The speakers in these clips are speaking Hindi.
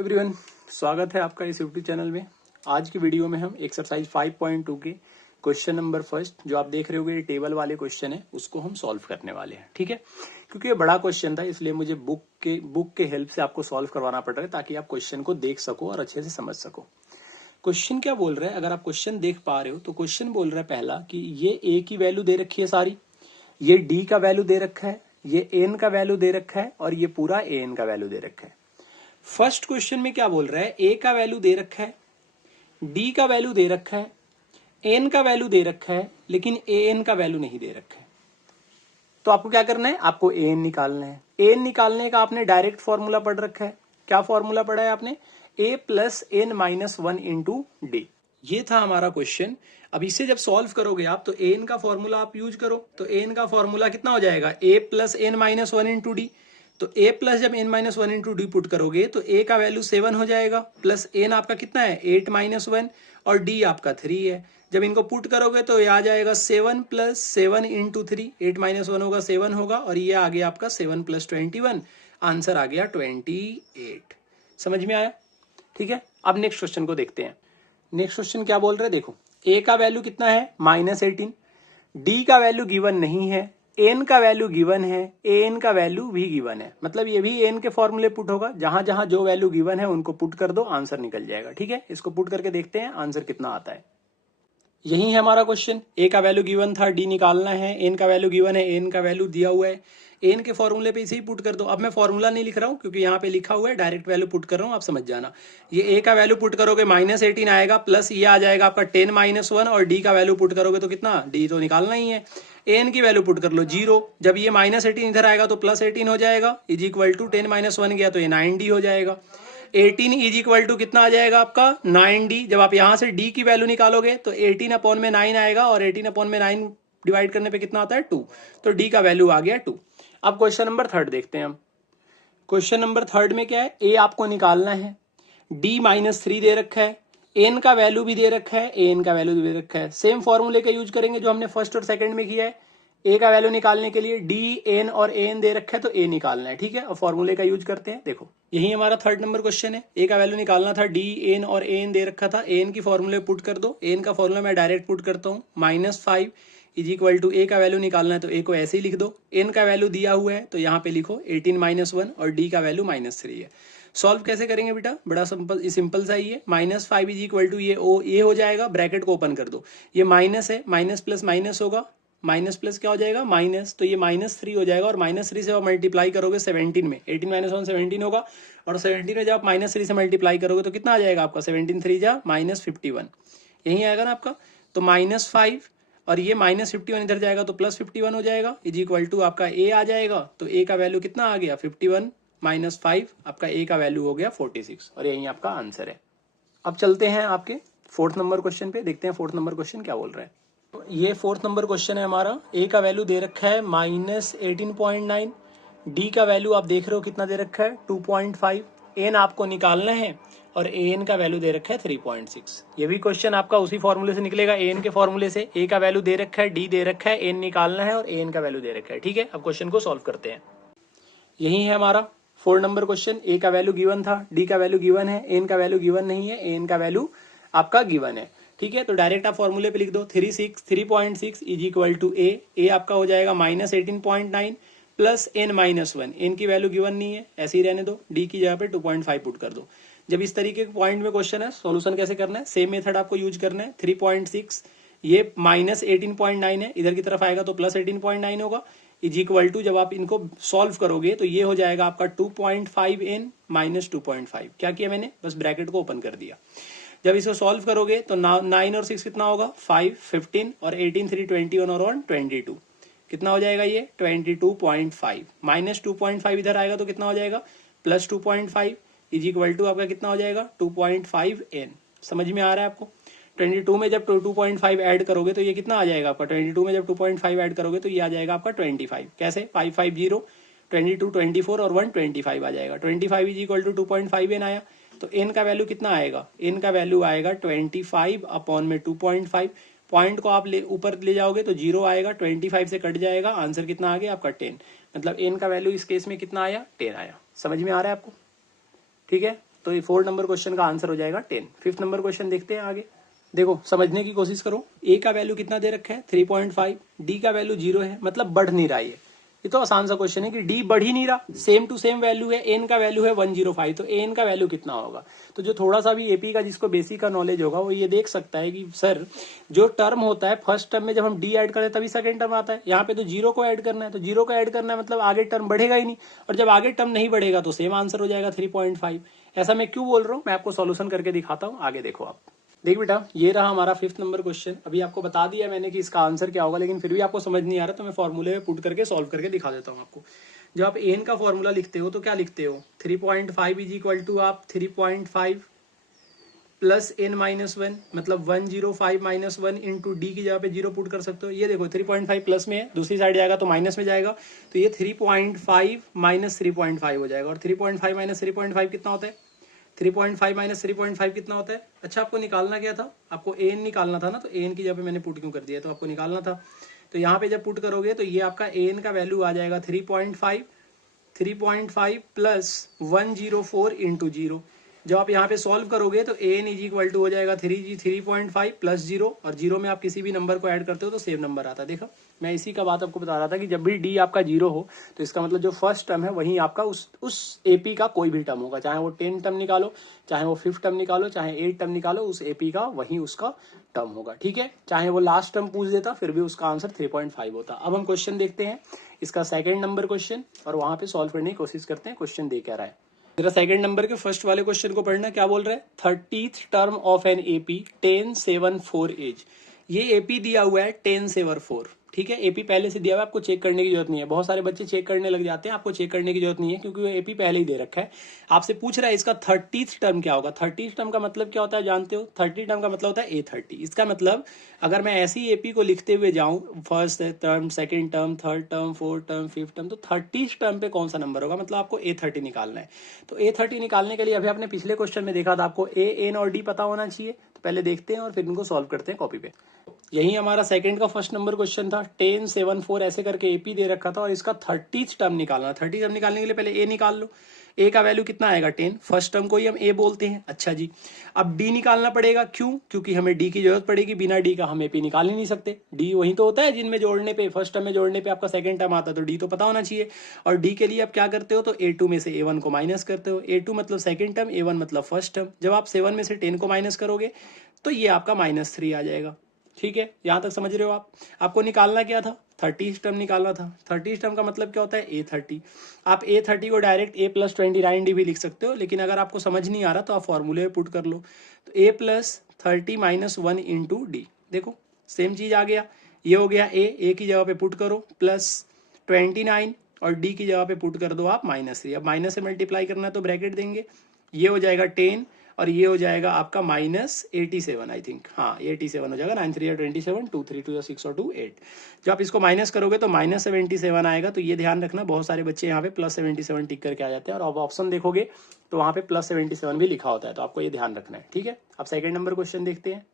एवरीवन, स्वागत है आपका इस यूट्यूब चैनल में। आज की वीडियो में हम एक्सरसाइज 5.2 के क्वेश्चन नंबर फर्स्ट जो आप देख रहे होगे ये टेबल वाले क्वेश्चन है, उसको हम सॉल्व करने वाले हैं। ठीक है, क्योंकि ये बड़ा क्वेश्चन था इसलिए मुझे बुक के हेल्प से आपको सॉल्व करवाना पड़ रहा है ताकि आप क्वेश्चन को देख सको और अच्छे से समझ सको। क्वेश्चन क्या बोल रहा है, अगर आप क्वेश्चन देख पा रहे हो तो क्वेश्चन बोल रहा है पहला कि ये ए की वैल्यू दे रखी है सारी, ये डी का वैल्यू दे रखा है, ये एन का वैल्यू दे रखा है और ये पूरा एन का वैल्यू दे रखा है। फर्स्ट क्वेश्चन में क्या बोल रहा है, ए का वैल्यू दे रखा है, डी का वैल्यू दे रखा है, एन का वैल्यू दे रखा है, लेकिन ए एन का वैल्यू नहीं दे रखा है। तो आपको क्या करना है, आपको ए एन निकालना है। ए एन निकालने का आपने डायरेक्ट फॉर्मूला पढ़ रखा है। क्या फॉर्मूला पढ़ा है आपने, A plus N minus 1 into D. ये था हमारा क्वेश्चन। अब इसे जब सॉल्व करोगे आप तो ए एन का फॉर्मूला आप यूज करो, तो ए एन का फॉर्मूला कितना हो जाएगा, A plus N minus 1 into D. तो a प्लस जब n minus 1 into D put करोगे तो a का वैल्यू 7 हो जाएगा, प्लस n आपका कितना है 8 माइनस 1 और d आपका 3 है। जब इनको पुट करोगे तो ये आ जाएगा 7 प्लस 7 इंटू 3, 8 माइनस 1 होगा 7 होगा और ये आ गया आपका 7 प्लस 21, आंसर आ गया 28। समझ में आया? ठीक है, अब नेक्स्ट क्वेश्चन को देखते हैं। नेक्स्ट क्वेश्चन क्या बोल रहे हैं, देखो a का वैल्यू कितना है -18, d का वैल्यू गिवन नहीं है, एन का वैल्यू गिवन है, एन का वैल्यू भी गिवन है, मतलब ये भी एन के फॉर्मूले पुट होगा। जहां जहां जो वैल्यू गिवन है उनको पुट कर दो, आंसर निकल जाएगा। ठीक है, इसको पुट करके देखते हैं आंसर कितना आता है। यही है हमारा क्वेश्चन। ए का वैल्यू गिवन था, डी निकालना है, एन का वैल्यू गिवन है, एन का वैल्यू दिया हुआ है, एन के फॉर्मूले पे इसे ही पुट कर दो। अब मैं फॉर्मूला नहीं लिख रहा हूं क्योंकि यहाँ पे लिखा हुआ है, डायरेक्ट वैल्यू पुट कर रहा हूं, आप समझ जाना। ये ए का वैल्यू पुट करोगे -18 आएगा, प्लस ये आ जाएगा आपका 10 माइनस 1 और डी का वैल्यू पुट करोगे तो कितना, डी तो निकालना ही है। एन की वैल्यू पुट कर लो 0, जब ये -18 इधर आएगा तो +18 हो जाएगा, इज इक्वल टू 10 माइनस 1 गया तो ये 9d हो जाएगा। 18 इज इक्वल टू कितना आ जाएगा आपका 9d। जब आप यहां से d की वैल्यू निकालोगे तो 18 अपॉन में 9 आएगा और 18 अपॉन में 9 डिवाइड करने पे कितना आता है 2, तो d का वैल्यू आ गया 2। अब क्वेश्चन नंबर थर्ड देखते हैं हम। क्वेश्चन नंबर थर्ड में क्या है, a आपको निकालना है, d -3 दे रखा है, एन का वैल्यू भी दे रखा है, एन का वैल्यू भी दे रखा है। सेम फॉर्मूले का यूज करेंगे जो हमने फर्स्ट और सेकंड में किया है। ए का वैल्यू निकालने के लिए डी, एन और एन दे रखा है तो ए निकालना है। ठीक है, अब फॉर्मूले का यूज करते हैं। देखो यही हमारा थर्ड नंबर क्वेश्चन है। ए का वैल्यू निकालना था, डी, एन और एन दे रखा था, एन की फॉर्मूले पुट कर दो। एन का फॉर्मूला मैं डायरेक्ट पुट करता हूँ, -5 इज इक्वल टू ए का वैल्यू निकालना है तो ए को ऐसे ही लिख दो। एन का वैल्यू दिया हुआ है तो यहाँ पे लिखो 18 माइनस 1 और डी का वैल्यू -3 है। सॉल्व कैसे करेंगे बेटा, बड़ा सिंपल सा ही है। -5 इज इक्वल टू ये हो जाएगा, ब्रैकेट को ओपन कर दो, ये माइनस है, माइनस प्लस माइनस होगा, माइनस प्लस क्या हो जाएगा माइनस, तो ये -3 हो जाएगा और -3 से आप मल्टीप्लाई करोगे 17 में, 18 माइनस 1 17 होगा और 17 में जब आप -3 से मल्टीप्लाई करोगे तो कितना आ जाएगा आपका 17 3 जा -51, यही आएगा ना आपका। तो -5 और ये -51 इधर जाएगा तो +51 हो जाएगा, इज इक्वल टू आपका ए आ जाएगा। तो ए का वैल्यू कितना आ गया 51 -5, आपका ए का वैल्यू हो गया 46 और यही आपका आंसर है। अब चलते हैं आपके फोर्थ नंबर क्वेश्चन पे, देखते हैं फोर्थ नंबर क्वेश्चन क्या बोल रहा है। तो ये फोर्थ नंबर क्वेश्चन है हमारा। ए का वैल्यू दे रखा है -18.9, डी का वैल्यू आप देख रहे हो कितना दे रखा है 2.5, एन आपको निकालना है और एन का वैल्यू दे रखा है 3.6। ये भी क्वेश्चन आपका उसी फॉर्मूले से निकलेगा, एन के फॉर्मूले से। ए का वैल्यू दे रखा है, डी दे रखा है, एन निकालना है और एन का वैल्यू दे रखा है। ठीक है, अब क्वेश्चन को सॉल्व करते हैं। यही है हमारा 4 नंबर क्वेश्चन। ए का वैल्यू गिवन था, डी का वैल्यू गिवन है, एन का वैल्यू गिवन नहीं है, एन का वैल्यू आपका गिवन है। ठीक है, तो डायरेक्ट आप फॉर्मूले पे लिख दो 3.6 इज इक्वल टू ए आपका हो जाएगा -18.9 प्लस n माइनस 1, एन की वैल्यू गिवन नहीं है, ऐसे ही रहने दो, डी की जगह पे 2.5 पुट कर दो। जब इस तरीके के पॉइंट में क्वेश्चन है, सॉल्यूशन कैसे करना है, सेम मेथड आपको यूज करना है। 3.6 ये -18.9 है, इधर की तरफ आएगा तो +18.9 होगा, इज इक्वल टू जब आप इनको सॉल्व करोगे तो ये हो जाएगा आपका 2.5n - 2.5। क्या किया मैंने, बस ब्रैकेट को ओपन कर दिया। जब इसको सॉल्व करोगे तो 9 और 6 कितना होगा 5, 15 और 18 3 21 और 1 22, कितना हो जाएगा ये 22.5 -2.5 इधर आएगा तो कितना हो जाएगा +2.5 इज इक्वल टू आपका कितना हो जाएगा 2.5n। समझ में आ रहा है आपको? 22 में जब 2.5 ऐड करोगे तो ये कितना आ जाएगा आपका, 22 में जब 2.5 ऐड करोगे तो ये आ जाएगा आपका 25। कैसे 5 5 0, 22 24 और 1 25 आ जाएगा। 25 इज इक्वल टू 2.5n आया, तो n का वैल्यू कितना आएगा, n का वैल्यू आएगा 25 अपॉन में 2.5। पॉइंट को आप ऊपर ले जाओगे तो 0 आएगा, 25 से कट जाएगा, आंसर कितना आ गया आपका 10। मतलब n का वैल्यू इस केस में कितना आया 10 आया। समझ में आ रहा है आपको? ठीक है, तो ये 4 नंबर क्वेश्चन का आंसर हो जाएगा 10। 5th नंबर क्वेश्चन देखते हैं आगे। देखो समझने की कोशिश करो। ए का वैल्यू कितना दे रखा है 3.5, डी का वैल्यू 0 है, मतलब बढ़ नहीं रहा है। ये तो आसान सा क्वेश्चन है कि डी बढ़ ही नहीं रहा, सेम टू सेम वैल्यू है। एन का वैल्यू है 105, तो एन का वैल्यू कितना होगा। तो जो थोड़ा सा भी एपी का जिसको बेसिक का नॉलेज होगा वो ये देख सकता है कि सर जो टर्म होता है फर्स्ट टर्म में जब हम डी ऐड करते हैं तभी सेकंड टर्म आता है। यहाँ पे तो 0 को ऐड करना है, तो 0 को ऐड करना है मतलब आगे टर्म बढ़ेगा ही नहीं, और जब आगे टर्म नहीं बढ़ेगा तो सेम आंसर हो जाएगा 3.5। ऐसा मैं क्यों बोल रहा हूँ, मैं आपको सॉल्यूशन करके दिखाता हूँ। आगे देखो आप। देख बेटा, ये रहा हमारा 5th नंबर क्वेश्चन। अभी आपको बता दिया मैंने कि इसका आंसर क्या होगा, लेकिन फिर भी आपको समझ नहीं आ रहा तो मैं फॉर्मूले में पुट करके सॉल्व करके दिखा देता हूँ आपको। जब आप एन का फॉर्मूला लिखते हो तो क्या लिखते हो, 3.5 इज इक्वल टू आप 3.5 प्लस n माइनस 1, मतलब 105 माइनस 1 इंटू डी की जगह पे 0 पुट कर सकते हो। ये देखो 3.5 प्लस में है, दूसरी साइड जाएगा तो माइनस में जाएगा, तो ये 3.5 माइनस 3.5 हो जाएगा। और 3.5 माइनस 3.5 कितना होता है, 3.5 माइनस 3.5 कितना होता है। अच्छा आपको निकालना क्या था, आपको एन निकालना था ना, तो एन की जगह पे मैंने पुट क्यों कर दिया, तो आपको निकालना था। तो यहाँ पे जब पुट करोगे तो ये आपका एन का वैल्यू आ जाएगा 3.5 प्लस 104 इंटू 0। जब आप यहाँ पे सॉल्व करोगे तो एन इज इक्वल टू हो जाएगा 3.5 प्लस 0, और 0 में आप किसी भी नंबर को ऐड करते हो तो सेम नंबर आता है। देखो मैं इसी का बात आपको बता रहा था कि जब भी डी आपका 0 हो तो इसका मतलब जो फर्स्ट टर्म है वही आपका उस एपी का कोई भी टर्म होगा, चाहे वो 10 टर्म निकालो, चाहे वो 5th टर्म निकालो, चाहे 8 टर्म निकालो, उस एपी का वही उसका टर्म होगा। ठीक है, चाहे वो लास्ट टर्म पूछ देता फिर भी उसका आंसर 3.5 होता। अब हम क्वेश्चन देखते हैं, इसका 2nd नंबर क्वेश्चन, और वहां पे सॉल्व करने की कोशिश करते हैं क्वेश्चन दे क्या रहा है। मेरा 2nd नंबर के फर्स्ट वाले क्वेश्चन को पढ़ना, क्या बोल रहा है, 30th term of an AP 1074 एज। ये एपी दिया हुआ है 1074, ठीक है। एपी पहले से दिया हुआ है, आपको चेक करने की जरूरत नहीं है। बहुत सारे बच्चे चेक करने लग जाते हैं, आपको चेक करने की जरूरत नहीं है क्योंकि वो एपी पहले ही दे रखा है। आपसे पूछ रहा है इसका 30th टर्म क्या होगा। 30th टर्म का मतलब क्या होता है जानते हो, 30 टर्म का मतलब होता है A30। इसका मतलब अगर मैं ऐसी एपी को लिखते हुए जाऊं, first term, 2nd term, 3rd term, 4th term, 5th term, तो 30th टर्म पे कौन सा नंबर होगा, मतलब आपको A30 निकालना है। तो A30 निकालने के लिए अभी आपने पिछले क्वेश्चन में देखा था आपको A, N और D पता होना चाहिए। तो पहले देखते हैं और फिर इनको सॉल्व करते हैं कॉपी पे। यही हमारा 2nd का फर्स्ट नंबर क्वेश्चन था, 1074 ऐसे करके एपी दे रखा था और इसका 30th टर्म निकालना। 30th टर्म निकालने के लिए पहले ए निकाल लो। ए का वैल्यू कितना आएगा 10, फर्स्ट टर्म को ही हम ए बोलते हैं। अच्छा जी, अब डी निकालना पड़ेगा, क्यों, क्योंकि हमें डी की जरूरत पड़ेगी, बिना डी का हम एपी निकाल ही नहीं सकते। डी वही तो होता है जिनमें जोड़ने पे, फर्स्ट टर्म में जोड़ने पे आपका 2nd टर्म आता है, तो डी तो पता होना चाहिए। और डी के लिए आप क्या करते हो, तो A2 में से A1 को माइनस करते हो। A2 मतलब 2nd टर्म, A1 मतलब फर्स्ट टर्म। जब आप 7 में से 10 को माइनस करोगे तो ये आपका -3 आ जाएगा। ठीक है, यहां तक समझ रहे हो आप। आपको निकालना क्या था, 30th टर्म निकालना था। 30th टर्म का मतलब क्या होता है, A30। आप A30 को डायरेक्ट A प्लस 29D भी लिख सकते हो, लेकिन अगर आपको समझ नहीं आ रहा तो आप फॉर्मूले में पुट कर लो। तो A plus 30 minus 1 into D, देखो सेम चीज आ गया। ये हो गया A की जगह पे पुट करो प्लस 29 और डी की जगह पे पुट कर दो आप -3। अब माइनस से मल्टीप्लाई करना है तो ब्रैकेट देंगे, ये हो जाएगा 10 और ये हो जाएगा आपका -87 आई थिंक, हाँ 87 हो जाएगा। 9 3 27, 2 3 2 6 और 2 8। जब आप इसको माइनस करोगे तो -77 आएगा। तो ये ध्यान रखना, बहुत सारे बच्चे यहाँ पे +77 टिक करके आ जाते हैं, और अब ऑप्शन देखोगे तो वहाँ पे +77 भी लिखा होता है, तो आपको ये ध्यान रखना है। ठीक है, अब 2nd नंबर क्वेश्चन देखते हैं।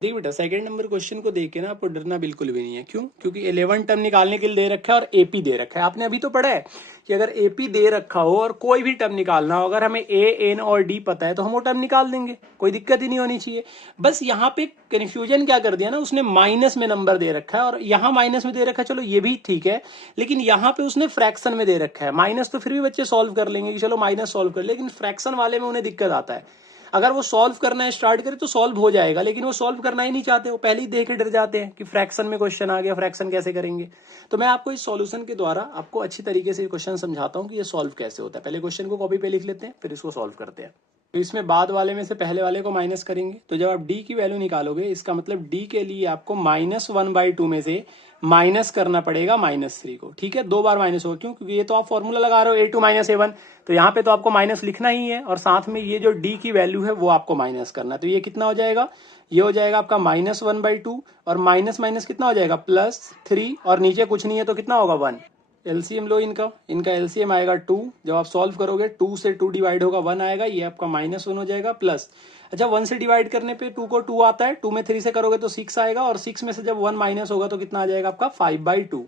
देख बेटा, 2nd नंबर क्वेश्चन को देख के ना आपको डरना बिल्कुल भी नहीं है। क्यों, क्योंकि 11 टर्म निकालने के लिए दे रखा है और एपी दे रखा है। आपने अभी तो पढ़ा है कि अगर एपी दे रखा हो और कोई भी टर्म निकालना हो, अगर हमें ए, एन और डी पता है तो हम वो टर्म निकाल देंगे, कोई दिक्कत ही नहीं होनी चाहिए। बस यहाँ पे कंफ्यूजन क्या कर दिया ना, उसने माइनस में नंबर दे रखा है और यहाँ माइनस में दे रखा है, चलो ये भी ठीक है, लेकिन यहाँ पे उसने फ्रैक्शन में दे रखा है। माइनस तो फिर भी बच्चे सॉल्व कर लेंगे कि चलो माइनस सॉल्व कर, लेकिन फ्रैक्शन वाले में उन्हें दिक्कत आता है। अगर वो सॉल्व करना स्टार्ट करे तो सॉल्व हो जाएगा, लेकिन वो सॉल्व करना ही नहीं चाहते, वो पहले ही देख के डर जाते हैं कि फ्रैक्शन में क्वेश्चन आ गया, फ्रैक्शन कैसे करेंगे। तो मैं आपको इस सॉल्यूशन के द्वारा आपको अच्छी तरीके से क्वेश्चन समझाता हूं कि ये सॉल्व कैसे होता है। पहले क्वेश्चन को कॉपी पे लिख लेते हैं, फिर इसको सॉल्व करते हैं। तो इसमें बाद वाले में से पहले वाले को माइनस करेंगे, तो जब आप डी की वैल्यू निकालोगे, इसका मतलब डी के लिए आपको -1/2 में से माइनस करना पड़ेगा -3 को। ठीक है, 2 बार माइनस होगा, क्यों, क्योंकि ये तो आप फॉर्मूला लगा रहे हो A2 - A1, तो यहाँ पे तो आपको माइनस लिखना ही है, और साथ में ये जो डी की वैल्यू है वो आपको माइनस करना है। तो ये कितना हो जाएगा, ये हो जाएगा आपका -1/2, और माइनस माइनस कितना हो जाएगा +3, और नीचे कुछ नहीं है तो कितना होगा 1। एलसीएम लो इनका एलसीएम आएगा 2। जब आप सॉल्व करोगे 2 से 2 डिवाइड होगा 1 आएगा, ये आपका -1 हो जाएगा प्लस। अच्छा, 1 से डिवाइड करने पे 2 को 2 आता है, 2 में 3 से करोगे तो 6 आएगा, और 6 में से जब 1 माइनस होगा तो कितना आ जाएगा आपका 5/2।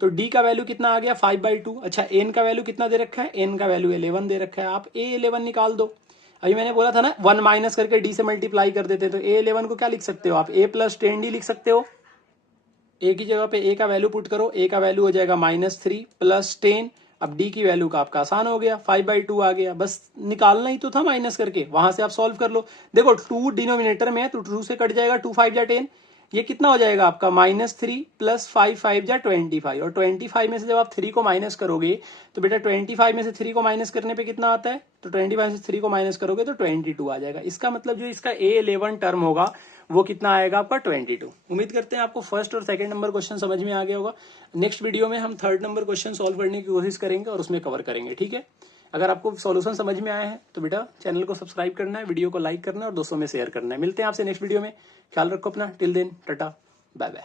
तो डी का वैल्यू कितना आ गया 5/2। अच्छा एन का वैल्यू कितना दे रखा है, एन का वैल्यू 11 दे रखा है, आप A11 निकाल दो। अभी मैंने बोला था ना 1 माइनस करके डी से मल्टीप्लाई कर देते, तो A11 को क्या लिख सकते हो आप, A + 10D लिख सकते हो। ए की जगह पे ए का वैल्यू पुट करो, ए का वैल्यू हो जाएगा -3 + 10। अब डी की वैल्यू का आपका आसान हो गया, 5/2 आ गया, बस निकालना ही तो था माइनस करके, वहां से आप सॉल्व कर लो। देखो 2 डिनोमिनेटर में है तो 2 से कट जाएगा, 2 5 जा 10, ये कितना हो जाएगा आपका -3 + 5 5 जा 25, और 25 में से जब आप 3 को माइनस करोगे तो बेटा 25 में से 3 को माइनस करने पे कितना आता है, तो 25 में से 3 को माइनस करोगे तो 22 आ जाएगा। इसका मतलब जो इसका A11 टर्म होगा वो कितना आएगा आपका 22। उम्मीद करते हैं आपको फर्स्ट और सेकंड नंबर क्वेश्चन समझ में आ गया होगा। नेक्स्ट वीडियो में हम थर्ड नंबर क्वेश्चन सॉल्व करने की कोशिश करेंगे और उसमें कवर करेंगे, ठीक है। अगर आपको सॉल्यूशन समझ में आया है तो बेटा चैनल को सब्सक्राइब करना है, वीडियो को लाइक करना है और दोस्तों में शेयर करना है। मिलते हैं आपसे नेक्स्ट वीडियो में, ख्याल रखो अपना, till then tata bye bye.